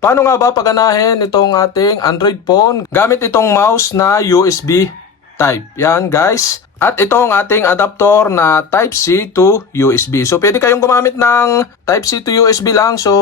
Paano nga ba paganahin itong ating Android phone gamit itong mouse na USB type? Yan guys. At ito ang ating adapter na Type-C to USB. So pwede kayong gumamit ng Type-C to USB lang. So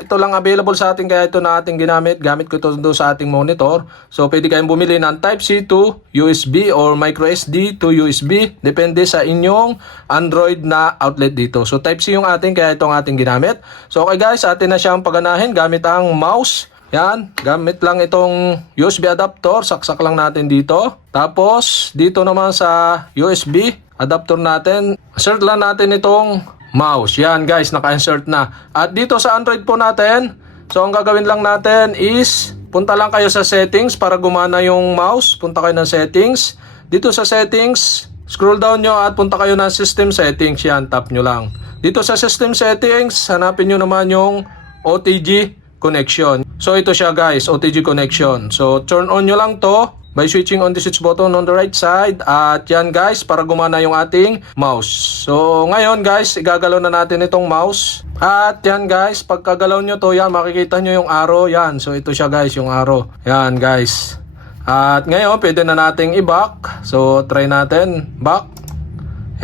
ito lang available sa atin kaya ito na ating ginamit. Gamit ko ito sa ating monitor. So pwede kayong bumili ng Type-C to USB or microSD to USB. Depende sa inyong Android na outlet dito. So Type-C yung ating kaya itong ating ginamit. So okay guys, atin na siyang paganahin gamit ang mouse. Yan, gamit lang itong USB adapter, saksak lang natin dito. Tapos, dito naman sa USB adapter natin, insert lang natin itong mouse. Yan guys, naka-insert na. At dito sa Android po natin, so ang gagawin lang natin is, punta lang kayo sa settings para gumana yung mouse. Punta kayo ng settings. Dito sa settings, scroll down nyo at punta kayo ng system settings. Yan, tap nyo lang. Dito sa system settings, hanapin nyo naman yung OTG connection. So ito siya guys, OTG connection. So turn on nyo lang to by switching on the switch button on the right side. At yan guys, para gumana yung ating mouse. So ngayon guys, igagalaw na natin itong mouse. At yan guys, pagkagalaw nyo to, yan makikita nyo yung arrow. Yan, so ito siya guys, yung arrow. Yan guys. At ngayon, pwede na nating i-back. So try natin, back.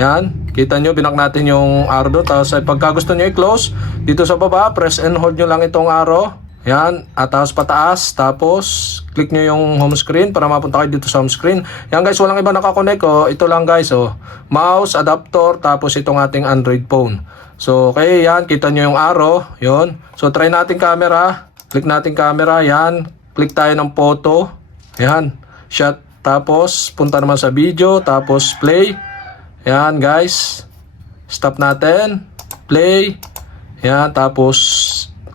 Yan, kita nyo, binak natin yung arrow doon. Tapos pagka gusto nyo i-close, dito sa baba, press and hold nyo lang itong arrow. Yan, at tapos pataas. Tapos, click nyo yung home screen para mapunta kayo dito sa home screen. Yan guys, walang iba nakakonect. Oh. Ito lang guys, oh. Mouse, adapter, tapos itong ating Android phone. So, okay, yan, kita nyo yung arrow. Yun. So, try natin camera. Click natin camera. Yan, click tayo ng photo. Yan, shot. Tapos, punta naman sa video. Tapos, play. Yan guys, stop natin, play, yan, tapos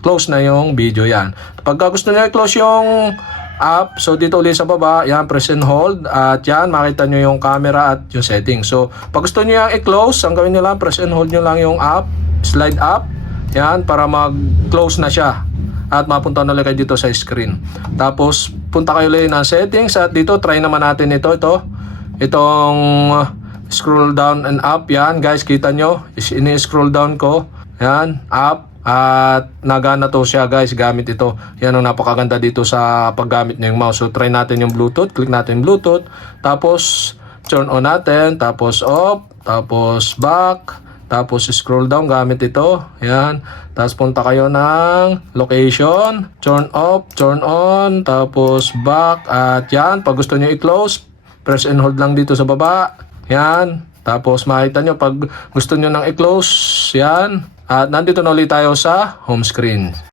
close na yung video. Yan, pagka gusto nyo i-close yung app, so dito ulit sa baba, yan, press and hold, at yan, makita nyo yung camera at yung settings. So pag gusto nyo yung i-close, ang gawin nyo lang, press and hold nyo lang yung app, slide up, yan, para mag-close na siya at mapunta na ulit kayo dito sa screen. Tapos punta kayo ulit ng settings at dito try naman natin itong scroll down and up. Yan guys, kita nyo, ini-scroll down ko, yan, up, at nagana to siya guys gamit ito. Yan ang napakaganda dito sa paggamit ng mouse. So try natin yung Bluetooth, click natin Bluetooth, tapos turn on natin, tapos off, tapos back, tapos scroll down gamit ito. Yan, tapos punta kayo ng location, turn off, turn on, tapos back, at yan, pag gusto nyo i-close, press and hold lang dito sa baba. Yan, tapos makita nyo pag gusto nyo nang i-close, yan, at nandito na ulit tayo sa home screen.